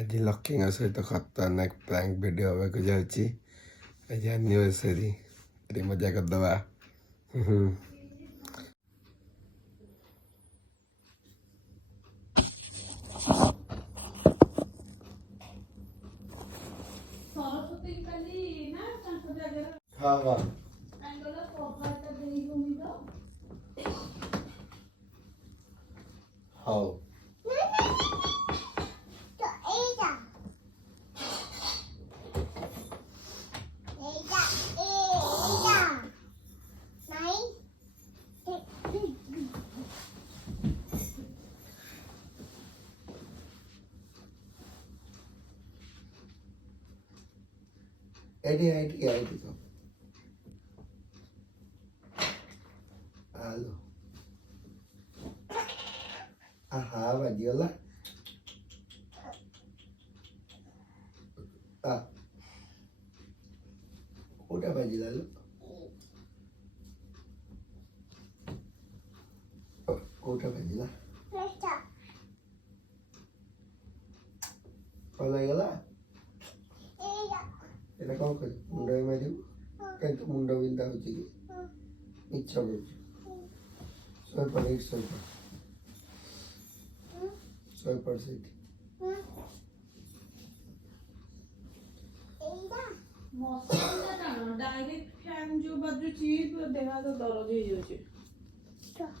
आज लकी सहित खतरनाक प्रैंक वीडियो हवा को जाऊँगी। आज एनिवर्सरी अरे मजा करदवा। हाँ हाँ हाँ एडी एडी एडी तो हेलो आहा बाजीगला आ कोटा बाजीला लो कोटा बाजीला पलाई गला एटा कौन कर मुंडा में मारियो कहीं तो मुंडा बिंदा हो जी इच्छा बोल सोए पर 100% डायरेक्ट फैन जो बजुची तो देहा तो दरद हो जाଉଛି हां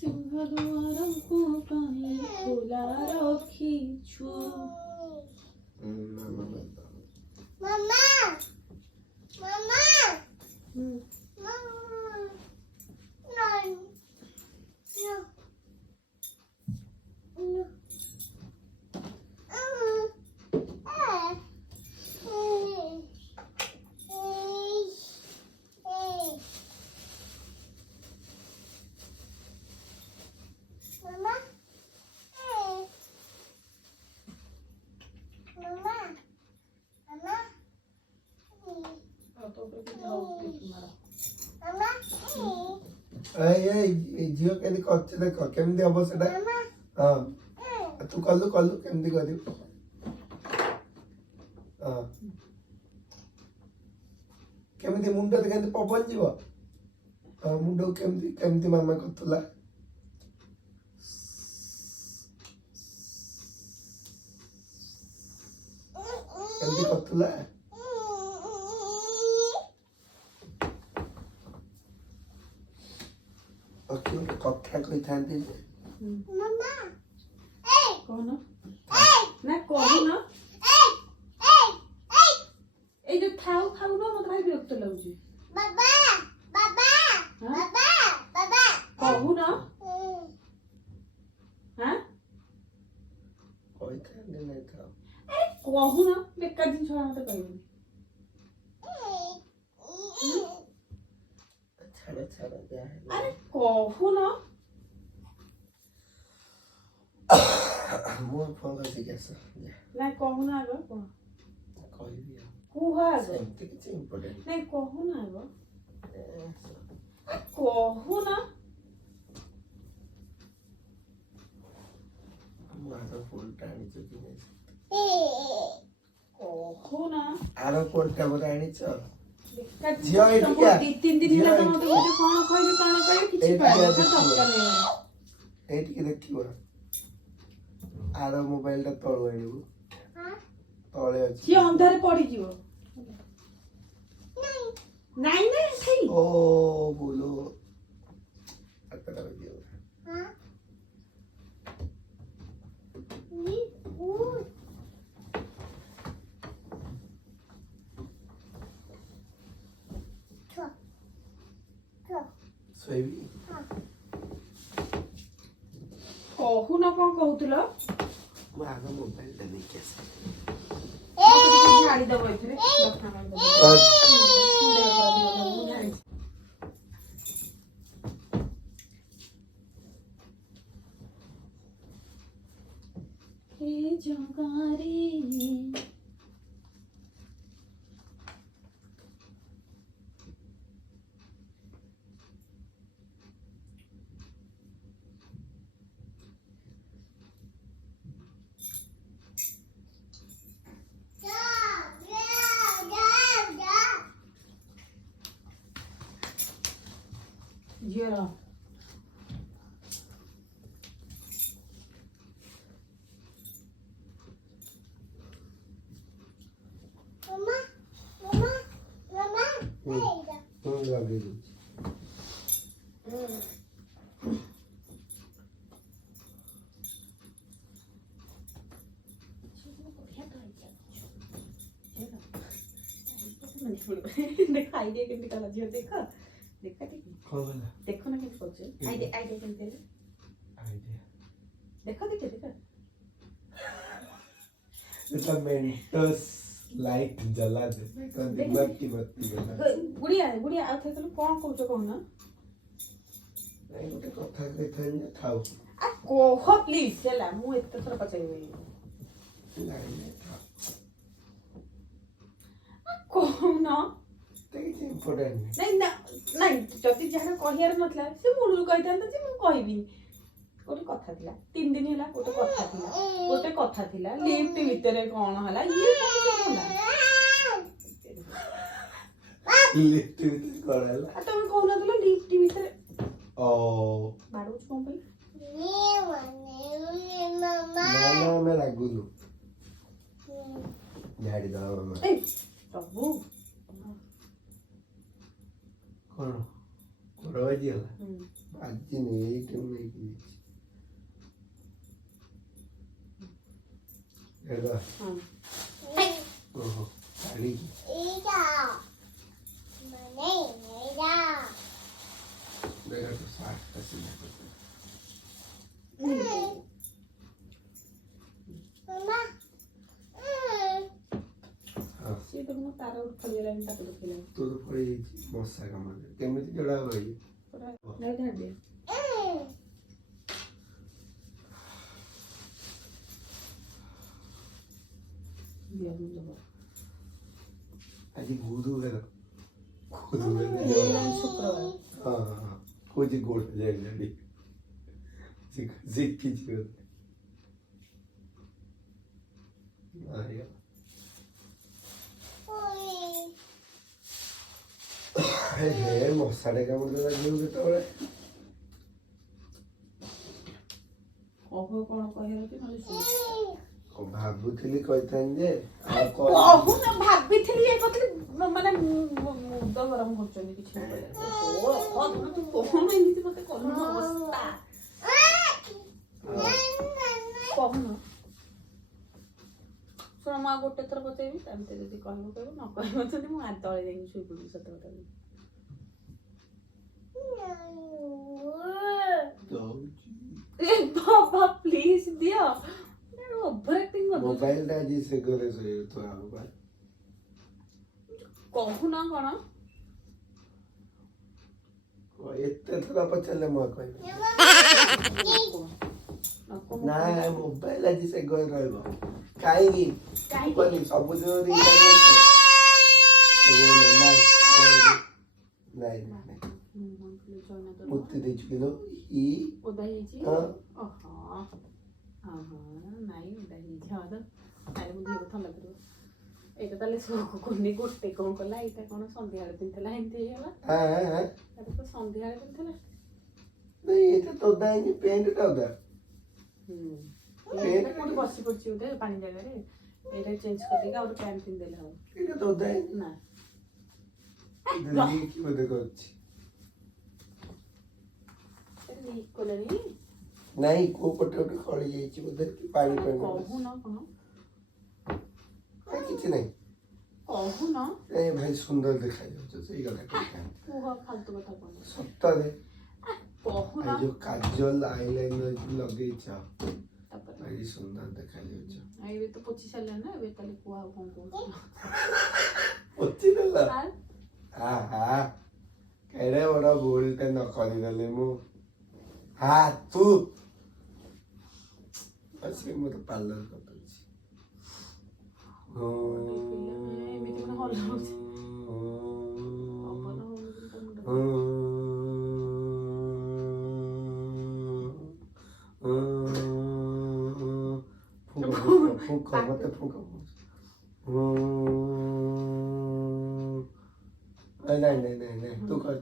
सिंहद्वारम को पानी खुला रखी छु मामा Mama, Mama, Mama, no, no, no. Mama, Mama, Mama. तो पे जाओ तुम्हारा Mama, ए झियो केनी करछे देख केमदी हबो सेटा Mama, हां तू कल्लू कल्लू केमदी करियो हां केमदी मुंडा ते केमदी पवन जीव हां मुंडो केमदी केमदी मामा करतला केमदी करतला ओके कथा कोई थांती Mama, कौन ना कौन ना ए जो थाउ थाउ ना मत भाई विरक्त लाଗୁଛି Baba, Baba, Baba, Baba. कहू ना हां कोई थांती नहीं था अरे कहू ना बेकार दिन छोड़ा मत कहू छाड़ा छाड़ा क्या है अरे कहू ना मोर फोन कर कैसे ना कहू ना आगो कोई भी कुह आगो सेमती किसी इम्पोर्टेंट ना कहू ना आगो कहू ना मारो फुल टाणी चुकी नहीं कहू ना आरो कोर्टा बतानी चल बेकार झियो एठी क्या? दी तीन दिन झियो ହେଲା ତ एठी ମତେ କଣ କହିବି କିଛି एठी ପାଇନି क्या ଦରକାର ନାହିଁ एठी के देखियो आरो मोबाइल टा तळो आनिबु तळे अछि ସିଏ ଅନ୍ଧାରେ ପଡିଯିବ ନାଇଁ ନାଇଁ ସେଇ ओ बोलो अतरा बजियो सोईबी कहू ନା କଣ କହୁଥିଲ ମୁଁ ଆଗ ମୋବାଇଲ ଟା ନେଇକି ଆସେ ମତେ ଟିକେ ଝାଡି ଦବ ଏଥିରେ ଦକ୍ଷିଣ ମାରି ଦବ ଏ ଜଗାରେ ଝିଅର Mama, mama, mama, eita. ଲଗେଇ ଦଉଛି। ଦେଖ ଆଇଡିଆ କେମିତି କଲା ଝିଅ ଦେଖ ଦେଖ ଟିକେ କଣ ହେଲା? ଦେଖ ନା କେମିତି କରୁଛ ଆଇଡିଆ କେମିତି ହେଲା ଆଇଡିଆ ଦେଖ ଟିକେ ଦେଖ এটা মেন্টস লাইট জ্বলা দে কନ୍ତି ବତ୍ତି ବତ୍ତି ଗଲା। ଗୁଡିଆ ଗୁଡିଆ ଆଉ ଥରେ କହିଲୁ କଣ କହୁଛ କହୁନ ନାଇଁ ଗୋଟେ କଥା କହିଥାନ୍ତି ଯେ ଥାଉ। ଆ କହ ପ୍ଲିଜ ହେଲା ମୁଁ ଏତେ ଥର ପଚାରିବି ନାଇଁ ନାଇଁ ଥାଉ। କହୁନ ଏତେ କିଛି ଇମ୍ପୋର୍ଟାଣ୍ଟ ନାହିଁ। ନାଇଁ ନା ନାଇଁ ଯଦି ଯାହାର କହିବାର ନଥିଲା ସେ ମୂଳରୁ କହିଥାନ୍ତା ଯେ ମୁଁ କହିବିନି ଗୋଟେ କଥା ଥିଲା 3 ଦିନ ହେଲା ଗୋଟେ କଥା ଥିଲା ଲିଫ୍ଟ ଭିତରେ କଣ ହେଲା ଇଏ କଣ ହେଲା ଲିଫ୍ଟ ଭିତରେ କଣ ହେଲା? ଆଉ ତମେ କହୁନଥିଲ ଲିଫ୍ଟ ଭିତରେ ଓ ବାଡଉଛୁ କଣ ପାଇଁ ନା ନା ଆମେ ରାଗୁନୁ। ଝାଡ଼ି ଦବା ମାମା। ଏଇ ସବୁ କଣ ଗୋଡ଼ ବାଜିଗଲା? ବାଜିନି ଏଇଠି ମୁଁ ନେଇକି ଯାଇଛି। ଏଇଟା ଓହୋ ଛାଡ଼ିକି Eita. Mamãe, eita. ଦେଖ ତ ସାର୍ଟଟା ସିନା କରିଦେଲା। Mama. ହଁ ସିଏ ଦେଖୁନ ତାର ଖୋଲିଗଲାଣି ତାକୁ ଦେଖିଲାଣି ତୋର ପଳେଇଯାଇଛି ମଶା କାମରେ କେମିତି ଜଡ଼ା ହବ ଇଏ? ନାଇଁ ଧାର ଦିଅ ଆଜି ଗୁରୁବାର ଶୁକ୍ରବାର ହଁ ହଁ ହଁ କହୁଛି ଗୋଡ଼ ଯାଇଲାଣି ଶିଖିଛି ବୋଧେ। ହେ ମଶାଟେ କାମୁଡ଼ି ଦେଲା ଝିଅ କେତେବେଳେ? କହ କଣ କହିବାର ଅଛି ନହେଲେ ଶୁଣ ଭାବୁଥିଲି କହିଥାନ୍ତି ଯେ ଆଉ କହୁନ ଭାବିଥିଲି ଏ କଥା ମାନେ ମୁଣ୍ଡ ଗରମ କରୁଛନ୍ତି କିଛି କଣ ଏମିତି ମତେ କରୁନ ଅବସ୍ଥା କହୁନ ଶୁଣ ମୁଁ ଆଉ ଗୋଟେ ଥର ପଚାରିବି ତା ଭିତରେ ଯଦି କହିବ କହିବ ନ କହିବ ଯଦି ମୁଁ ତଳେ ଯାଇକି ଶୋଇପଡ଼ିବି ସତ କଥା ଏ ବାବା ପ୍ଲିଜ ଦିଅ ଓଭର ଆକ୍ଟିଂ କରୁଛ ମୋବାଇଲଟା ଆଜି ସେ ଘରେ ଶୋଇଥିବ କହୁନ କଣ ଏତେ ଥର ପଚାରିଲେ ମୁଁ କହିବି ନା ମୋବାଇଲ ଆଜି ସେ ଘରେ ରହିବ। କାହିଁକି କହିଲି ସବୁଦିନ ନାଇଁ ମୂର୍ତ୍ତି ଦେଇଛୁ କିନ୍ତୁ ଓଦା ହେଇଛି ହଁ ନାଇଁ ଓଦା ହେଇଛି ହଁ ତ ତାହେଲେ ମୁଁ ଦେହ ଥଣ୍ଡା କରିବ ଏଇଟା ତାହେଲେ ଶୋକୁନି ଗୋଟେ କଣ କଲା ଏଇଟା କଣ ସନ୍ଧ୍ୟାବେଳେ ପିନ୍ଧିଥିଲା ଏମିତି ହେଇଗଲା ତାପରେ ତ ସନ୍ଧ୍ୟାବେଳେ ପିନ୍ଧିଥିଲା ନାଇଁ ଏଇଟା ତ ଓଦା ହେଇନି ପ୍ୟାଣ୍ଟଟା ଓଦା କୋଉଠି ବସି ପଡିଛି ବୋଧେ ପାଣି ଜାଗାରେ ଏଇଟା ଚେଞ୍ଜ କରିଦେଇକି ଆଉ ଗୋଟେ ପ୍ୟାଣ୍ଟ ପିନ୍ଧିଦେଲେ ହବ ଏଇଟା ତ ଓଦା ହେଇନି ନା କି ବୋଧେ କରୁଛି ଲିକ୍ କଲେଣି ନାଇଁ କୋଉ ପଟେ ଗୋଟେ ଖଳି ଯାଇଛି ବୋଧେ ପାଣି କହୁନ କଣ କିଛି ନାହିଁ କହୁନ ଏ ଭାଇ ସୁନ୍ଦର ଦେଖାଯାଉଛ ସେଇ କଥା କହିଥାନ୍ତି କୁହ ଫାଲତୁ କଥା କଣ ସତରେ କହୁନ ଯୋଉ କାଜଲ ଆଇଲାଇନର ଲଗେଇଛ ତାପରେ ଭାରି ସୁନ୍ଦର ଦେଖାଯାଉଛ। ଏବେ ତ ପୋଛି ସାରିଲା ନା ଏବେ ତାହେଲେ କୁହ ଆଉ କଣ କହୁଛ ପୋଛି ଦେଲା ଆହା କେଡ଼େ ବଡ଼ ଭୁଲଟେ ନ କରିଦେଲି ମୁଁ ତୁ ଆସିକି ମୋତେ ପାର୍ଲର କରିଦେଉଛି ଏମିତି ମାନେ ହଲାଉଛି ଫୁଙ୍କ ମତେ ଫୁଙ୍କ ନାଇଁ ତୁ କର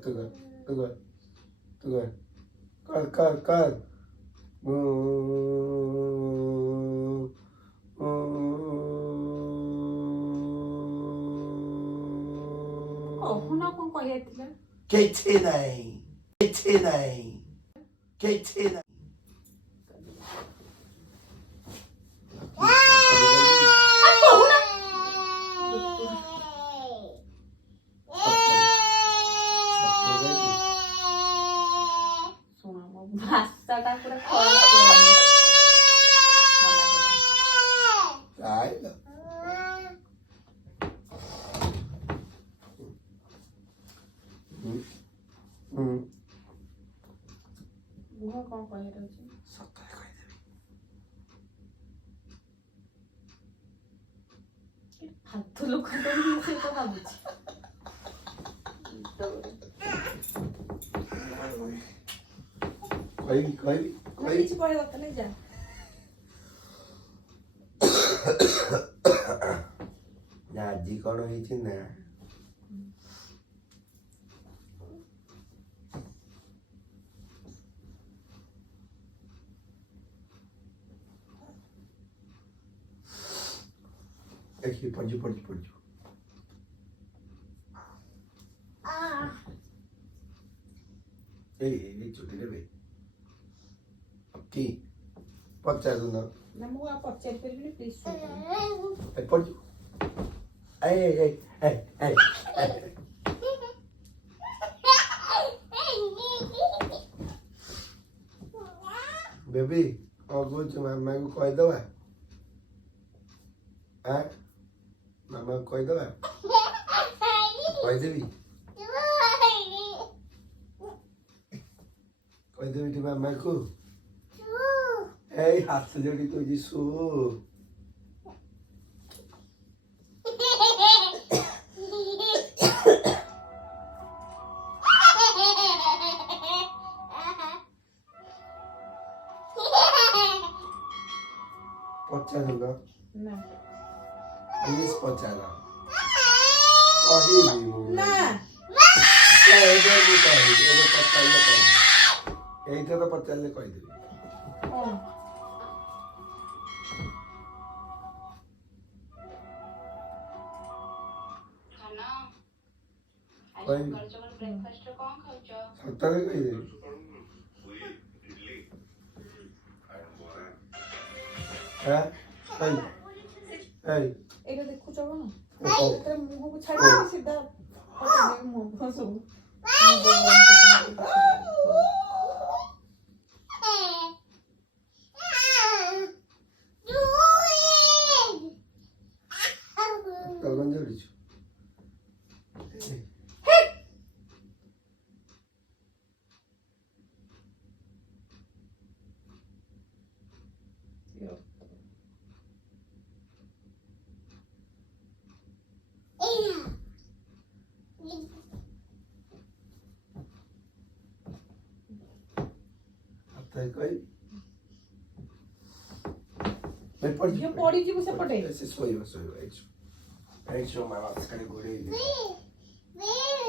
तू कर କହୁନ କଣ କହିଯାଇଥିଲା କିଛି ନାହିଁ କିଛି ନାହିଁ କିଛି ନାହିଁ ଶୁଣ ମୋ ଭାଷାଟା ପୁରା ଖରାପ କରନି Right. ମୁହଁ କଣ କହିବାର ଅଛି ସତରେ କହିଦେବି ଫାଲତୁ ଲୋକଟା ମୁଁ ସେଇଟା ଭାବୁଛି କହିବି କିଛି କହିବା ଦରକାର ନାହିଁ ଯା ନା ଆଜି କଣ ହେଇଛି ନା देखिए पढ़िए ये छुट्टी देवे की पचास ना ନା ମୁଁ ଆଉ ପଚାରି ପାରିବିନି ପ୍ଲିଜ पढ़ियो ए बेबी और कुछ मामा को कह दवा हाँ मामा को कह दवा कह देवी टी मामा को ए हाथ जोड़ी कोई सु पचास ना ନା प्लीज पचास कहिबी ନା ଏଇଟା ତ ପଚାରିଲେ କହିଦେବି କଣ ସତରେ କହିଦେବି ଏଇଟା ଦେଖୁଛ କଣ ଏଥିରେ ମୁହଁକୁ ଛାଡ଼ିକି ସିଧା ପକେଇଦେବି ମୁହଁ ସବୁ जोड़ीଛୁ ଝିଅ ପଡ଼ିଯିବୁ ସେପଟେ ସେ ଶୋଇବ ଏଇଛୁ ମାମା ଖାଲି ଘୋଡ଼େଇ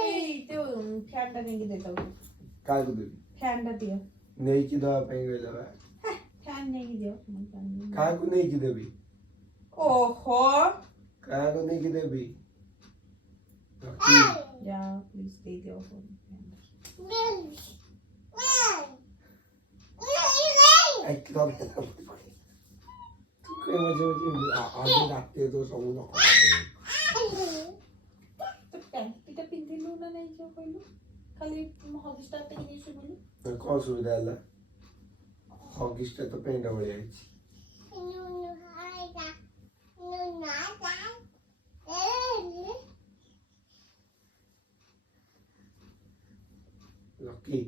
ଏଇ ଯୋଉ ଫ୍ୟାନ୍ ଟା ନେଇକି ଦେଇଦବ କାହାକୁ ଦେବି ଫ୍ୟାନ୍ ଟା ଦିଅ ନେଇକି ଦେବା ପାଇଁ କହିଲା ବା ଫ୍ୟାନ୍ ନେଇକି ଦିଅ କାହାକୁ ନେଇକି ଦେବି ଓହୋ କାହାକୁ ନେଇକି ଦେବି ଯା ପ୍ଲିଜ ଦେଇଦିଅ ଆଜି ରାତିରେ ତ ସବୁ ପ୍ୟାଣ୍ଟିଟା ପିନ୍ଧିଲୁ ନା ନାଇଁ ଝିଅ କହିଲୁ ଖାଲି ହଗିସ୍ଟା ଟିକେ ନେଇଛୁ ବୋଲି କଣ ସୁବିଧା ହେଲା ହଗିସ୍ଟା ତ ପେଣ୍ଟ ଭଳିଆ ହେଇଛି ଲକି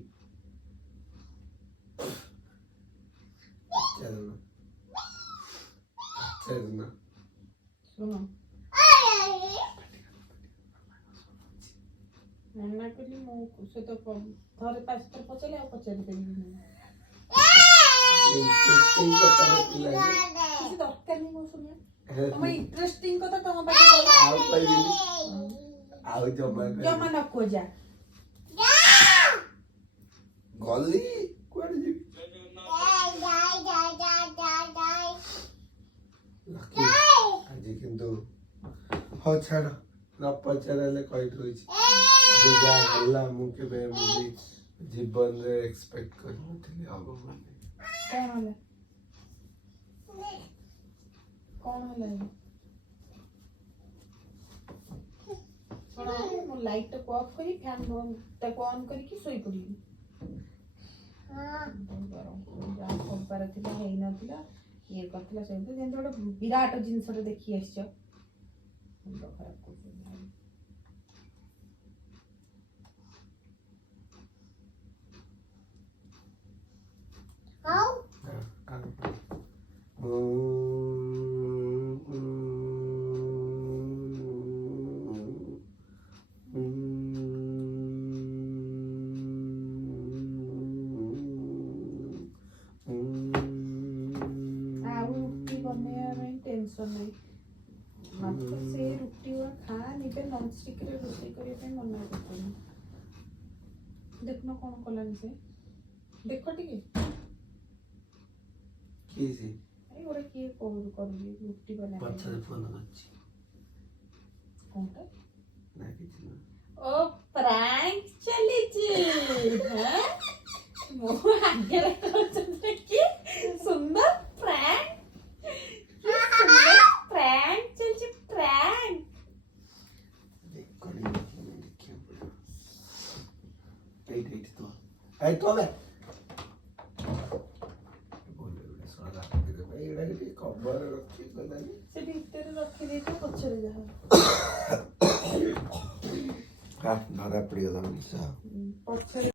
ଶୁଣ ମନା କଲି ମୁଁ ସହିତ ଥରେ ପାଞ୍ଚ ପଚାରିଲି ଆଉ ପଚାରି ପାରିବିନି କିଛି ଦରକାର ନାହିଁ ମୋ ଶୁଣିବା ତମ ଇଣ୍ଟରେଷ୍ଟିଂ କଥା ତମ ପାଖରେ ଆଉ କହିବିନି ଆଉ ଜମା ନ କୁହ ଯା ଗଲି କୁଆଡେ ଯିବି ଲକି ଆଜି କିନ୍ତୁ ହଉ ଛାଡ ନ ପଚାରିଲେ କହିଦଉଛି ଆଜି ଯାହା ହେଲା ମୁଁ କେବେ ଏମିତି ଜୀବନରେ ଏକ୍ସପେକ୍ଟ କରିନଥିଲି ହବ ବୋଲି। କଣ ହେଲା କଣ ହେଲା ଶୁଣ ମୁଁ ଲାଇଟ୍ ଟାକୁ ଅଫ୍ କରି ଫ୍ୟାନ୍ ଟାକୁ ଅନ୍ କରିକି ଶୋଇପଡ଼ିବି। ଯାହା ଖବାର ଥିଲା ହେଇନଥିଲା ଇଏ କରିଥିଲା ସେମିତି ଯେମିତି ଗୋଟେ ବିରାଟ ଜିନିଷଟେ ଦେଖି ଆସିଛ ମୁଣ୍ଡ ଖରାପ କରୁଛନ୍ତି। ଟେନସନ୍ ନାହିଁ ମାତ୍ର ସେ ରୁଟି ଗୁଡ଼ା ଖା ନିବେ ନନଷ୍ଟିକ୍ରେ ରୋଷେଇ କରିବା ପାଇଁ ମନା କରୁଛନ୍ତି। ଦେଖୁନ କ'ଣ କଲାନି ସେ ଦେଖ ଟିକେ କିଏ ସେ ଏଇ ଗୋଟେ କିଏ କରୁଛି ରୁଟି ବନା ପଛରେ ଫୋନ କରିଛି କ'ଣଟା ନା କିଛି ନୁହଁ। ଓ ପ୍ରାଙ୍କ୍ ଚାଲିଛି ହଁ ମୋ ଆଗରେ କରୁଛନ୍ତି କି ସୁନ୍ଦର ପ୍ରାଙ୍କ୍ ପ୍ରାଙ୍କ୍ ଚାଲିଛି ପ୍ରାଙ୍କ୍ ସେ ଭିତରେ ରଖିଦେଇଥିବ ପଛରେ ଯାହା ଧରା ପଡ଼ିଗଲା ମଣିଷ ପଛରେ